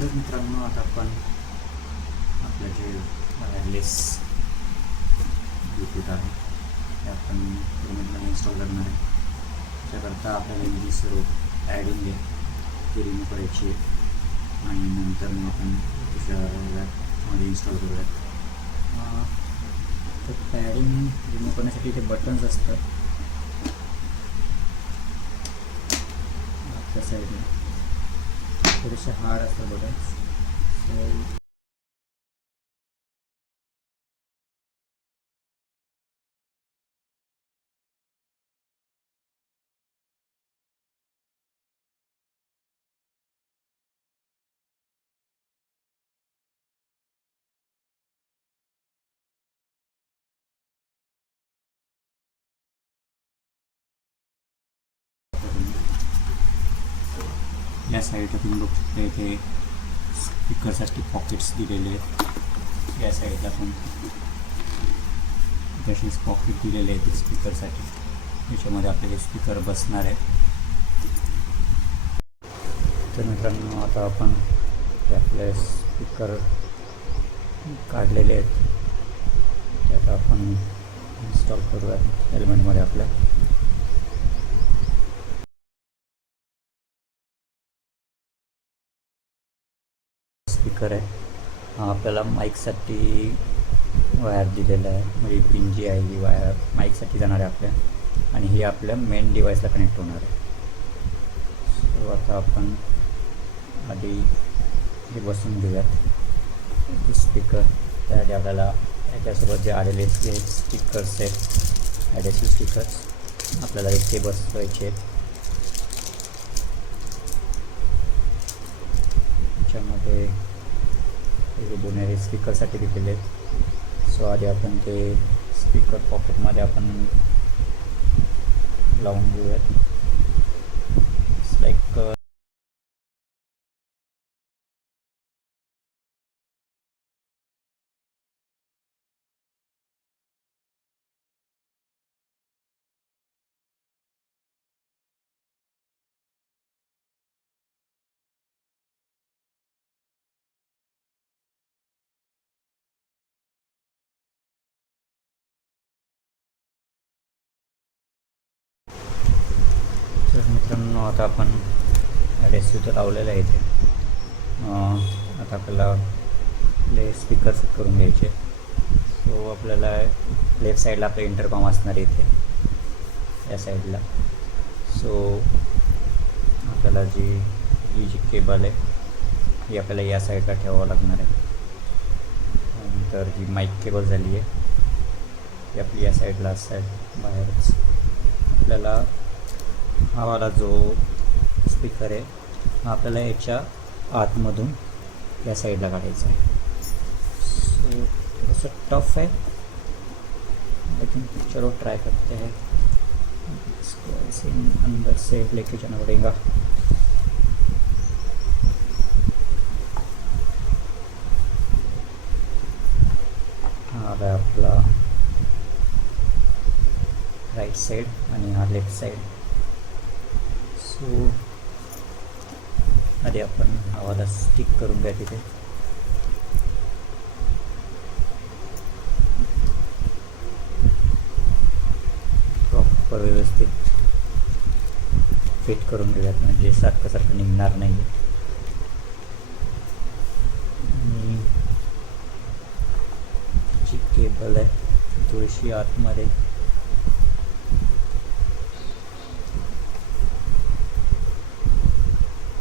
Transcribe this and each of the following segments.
तर मित्रांनो, आता आपण आपलं जे वायरलेस ब्लूटूथ आहे ते आपण पेमेंटमध्ये इन्स्टॉल करणार आहे. त्याकरता आपल्याला ही सर्व ॲडिंग आहे ती रिमूव्ह करायची आहे आणि नंतर मग आपण दुसऱ्या मध्ये इन्स्टॉल करूयात. तर पॅडिंग रिमूव्ह करण्यासाठी इथे बटन्स असतात त्या साईडला, थोडेसे हार्ड असतात बटन्स. सो या साईडला तुम्ही बघू शकता, इथे स्पीकरसाठी पॉकेट्स दिलेले आहेत. या साईडला पण तशीच पॉकेट दिलेले आहेत स्पीकरसाठी, याच्यामध्ये आपले स्पीकर बसणार आहेत. तर मित्रांनो, आता आपण ते आपले स्पीकर काढलेले आहेत ते आता आपण इन्स्टॉल करूयात एलिमेंटमध्ये आपल्या. स्पीकर आहे हा आपल्याला माईकसाठी वायर दिलेला आहे, म्हणजे पिन जी आहे ही वायर माईकसाठी जाणार आहे आपल्या, आणि ही आपल्या मेन डिव्हाइसला कनेक्ट होणार आहे. सो आता आपण आधी हे बसून घेऊयात स्पीकर. त्यासाठी आपल्याला याच्यासोबत जे आलेले जे स्पीकर्स आहेत, ॲडिशनल स्पीकर्स आपल्याला इथे बसवायचे आहेत. त्याच्यामध्ये हे दोन्ही स्पीकरसाठी दिलेले आहेत. सो आधी आपण ते स्पीकर पॉकेटमध्ये आपण लावून घेऊयात. लाईक तर मित्रांनो, आता आपण ॲडेसिव्ह तर लावलेलं आहे इथे. आता आपल्याला आपले स्पीकर सेट करून घ्यायचे. सो आपल्याला लेफ्ट साईडला आपलं इंटरकॉम असणार आहे इथे या साईडला. सो आपल्याला ही जी केबल आहे ही आपल्याला या साईडला ठेवावं लागणार आहे. नंतर ही माईक केबल झाली आहे ती आपली या साईडला असेल बाहेरच. आपल्याला हा वाला जो स्पीकर आहे हा आपल्याला याच्या आतमधून या साईडला काढायचा आहे. सो थोडंसं टफ आहे, लेकिन चलो ट्राई करते हैं. इसको ऐसे अंदर से लेके जाना पड़ेगा. हा आहे आपला राईट साईड आणि हा लेफ्ट साईड. सो आधी आपण हवाला स्टिक करून घ्या तिथे. प्रॉपर व्यवस्थित फिट करून घेऊयात, म्हणजे सारखं निघणार नाही. आणि जी केबल आहे थोडीशी आतमध्ये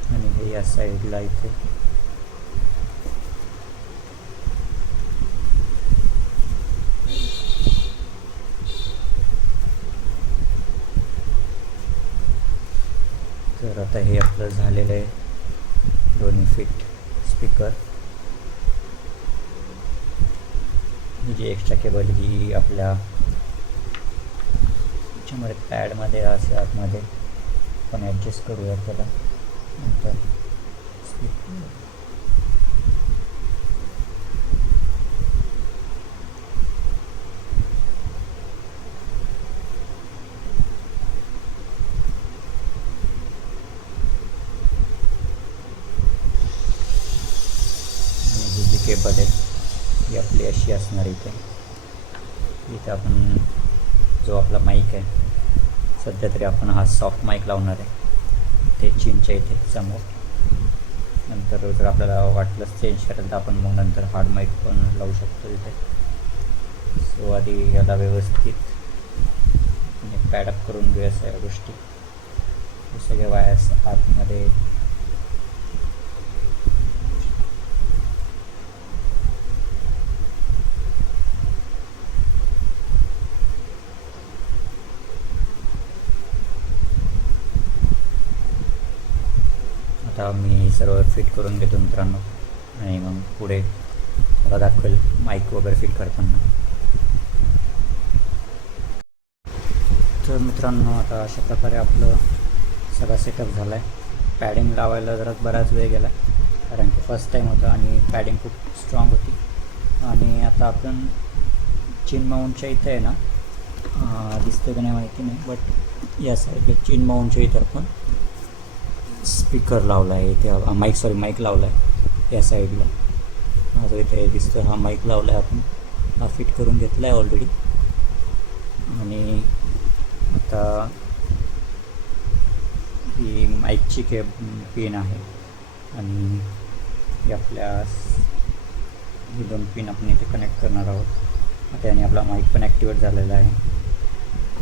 आणि हे या साईडला इथे. तर आता हे आपलं झालेलं आहे 2 फीट स्पीकर. ही जी एक्स्ट्रा केबल ही आपल्या याच्यामध्ये पॅडमध्ये असे आतमध्ये आपण ॲडजस्ट करूया त्याला. नंतर स्पीकर केबल आहे ही आपली अशी असणार इथे. इथे आपण जो आपला माईक आहे सध्या तरी आपण हा सॉफ्ट माईक लावणार आहे ते चिनच्या इथे समोर. नंतर जर आपल्याला वाटलं चेंज करायला तर आपण मग नंतर हार्ड माईक पण लावू शकतो इथे. सो आधी याला व्यवस्थित पॅडअप करून घेऊया सगळ्या गोष्टी. सगळे वायर्स आतमध्ये आता मी सर्व फिट करून घेतो मित्रांनो आणि मग पुढे मला दाखवेल माईक वगैरे फिट करताना. तर मित्रांनो आता अशा प्रकारे आपलं सगळा सेटअप झाला आहे. पॅडिंग लावायला जरा बराच वेळ गेला कारण की फर्स्ट टाईम होतं आणि पॅडिंग खूप स्ट्रॉंग होती. आणि आता आपण चिन माऊंटच्या इथं आहे ना दिसतं का नाही माहिती नाही बट या साईडला चिन माऊंटच्या इथं आपण स्पीकर लावला आहे इथे माईक लावला आहे या साईडला. माझं इथे दिसतं हा माईक लावला आहे आपण. हा फिट करून घेतला आहे ऑलरेडी. आणि आता ही माईकची पिन आहे आणि ही आपल्या ही 2 पिन आपण इथे कनेक्ट करणार आहोत. आता याने आपला माईक पण ॲक्टिवेट झालेला आहे.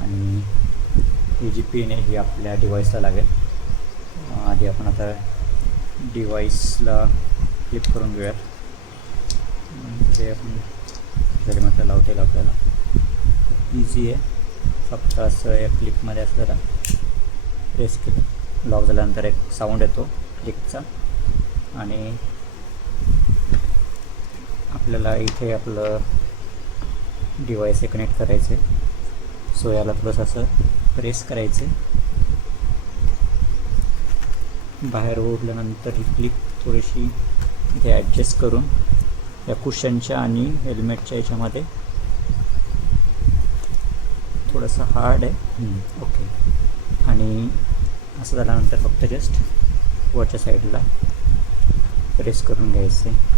आणि ही जी पिन आहे ही आपल्या डिव्हाइसला लागेल. आधी आपण आता डिव्हाइसला क्लिप करून घेऊयात. ते आपण जरी म्हटलं लावता येईल आपल्याला इझी आहे. फक्त असं या क्लिपमध्ये असलेला प्रेस केलं लॉक झाल्यानंतर एक साऊंड येतो क्लिकचा आणि आपल्याला इथे आपलं डिव्हाइस हे कनेक्ट करायचे. सो याला थोडंसं असं प्रेस करायचे. बाहेर ओढल्यानंतर ही क्लिप थोडीशी इथे ॲडजस्ट करून या कुशनच्या आणि हेल्मेटच्या याच्यामध्ये थोडंसं हार्ड आहे ओके. आणि असं झाल्यानंतर फक्त जस्ट वरच्या साईडला प्रेस करून घ्यायचं आहे.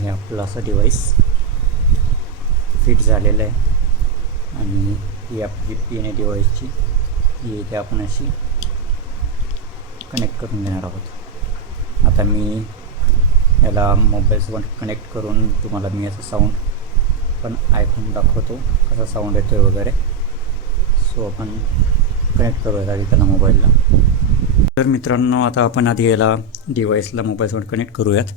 हे आपलं असं डिव्हाइस फिट झालेलं आहे. आणि ही आपली पिन आहे डिव्हाइसची ही इथे आपण अशी कनेक्ट करून घेणार आहोत. आता मी याला मोबाईलसोबत कनेक्ट करून तुम्हाला मी याचा साऊंड पण ऐकून दाखवतो कसा साऊंड येतो आहे वगैरे. सो आपण कनेक्ट करूयात आधी त्याला मोबाईलला. तर मित्रांनो आता आपण आधी याला डिव्हाइसला मोबाईलसोबत कनेक्ट करूयात.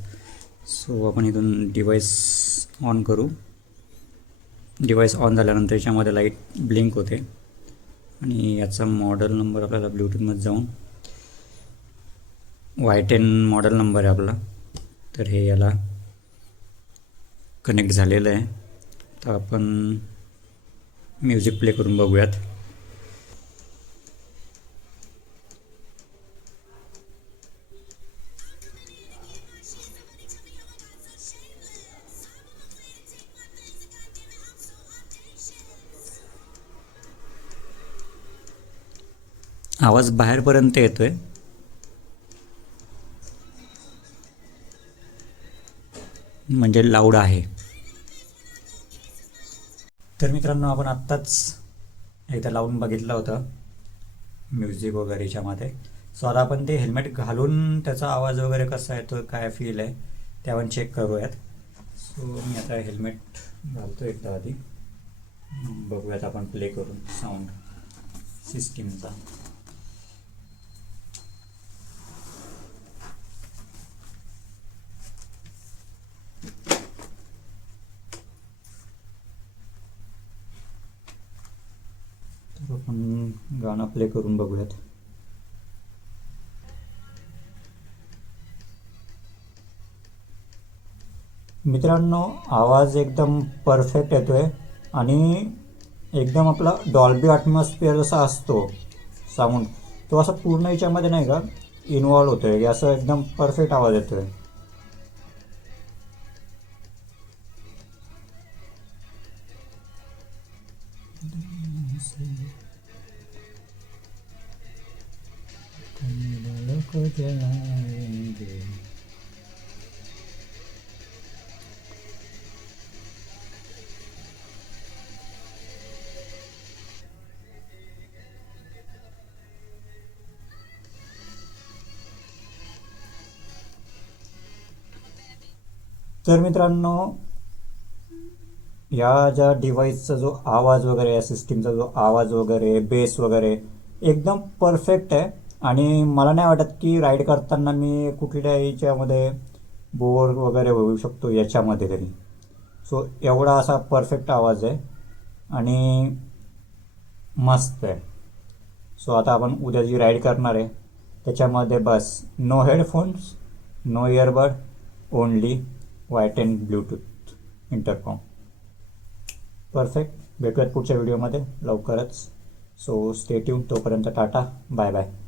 सो आपण इथून डिव्हाइस ऑन करू. डिव्हाइस ऑन झाल्यानंतर याच्यामध्ये लाईट ब्लिंक होते आणि याचा मॉडेल नंबर आपल्याला ब्लूटूथमध्ये जाऊन Y10 मॉडेल नंबर आहे आपला. तर हे याला कनेक्ट झालेलं आहे. तर आपण म्युझिक प्ले करून बघूयात. आवाज बाहेरपर्यंत येतोय. म्हणजे लाऊड आहे. तर मित्रांनो आपण आत्ताच एकदा लावून बघितलं होतं म्युझिक वगैरे याच्यामध्ये. सो आता आपण ते हेल्मेट घालून त्याचा आवाज वगैरे कसा येतो काय फील आहे ते आपण चेक करूयात. सो मी आता हेल्मेट घालतो एकदा आधी बघूयात आपण प्ले करून साऊंड सिस्टीमचा. आपण गाणं प्ले करून बघूयात. मित्रांनो आवाज एकदम परफेक्ट येतोय आणि एकदम आपला डॉल्बी ॲटमॉस्फिअर जसा असतो साऊंड तो असा पूर्ण याच्यामध्ये नाही का इन्वॉल्व होतोय. असं एकदम परफेक्ट आवाज येतोय. जाएंगे. तर मित्रांनो, या ज्या डिव्हाइसचा जो आवाज वगैरे, या सिस्टीमचा जो आवाज वगैरे, बेस वगैरे एकदम परफेक्ट आहे. आणि मला नाही वाटत की राईड करताना मी कुठल्या याच्यामध्ये बोर वगैरे होऊ शकतो याच्यामध्ये तरी. सो एवढा असा परफेक्ट आवाज आहे आणि मस्त आहे. सो आता आपण उद्या जी राईड करणार आहे त्याच्यामध्ये बस no headphones, no earbud, only वाय10 ब्लूटूथ इंटरकॉम. परफेक्ट. भेटूयात पुढच्या व्हिडिओमध्ये लवकरच. So stay tune. तोपर्यंत टाटा, बाय बाय.